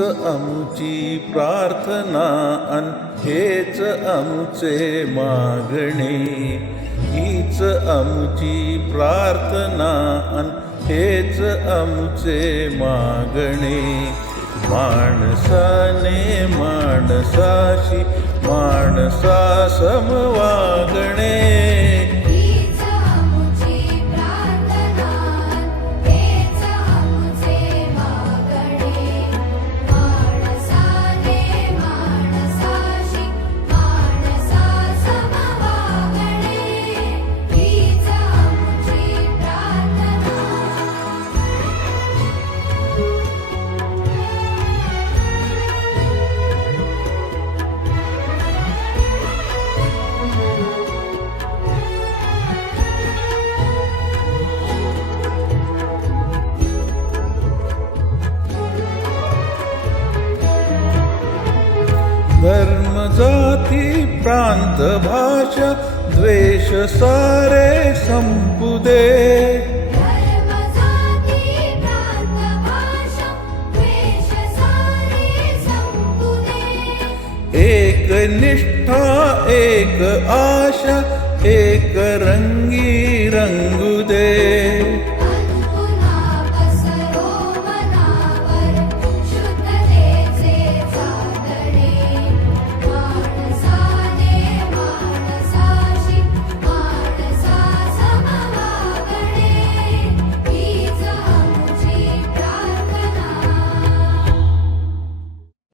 अमुची प्रार्थना अन हेच अमुचे मागणे. हीच अमुची प्रार्थना अन हेच अमुचे मागणे. माणसाने माणसाशी माणसा समवागणे. धर्म जाती प्रांत भाषा द्वेष सारे संपू दे. एक निष्ठा एक आशा एक रंगी रंगू दे.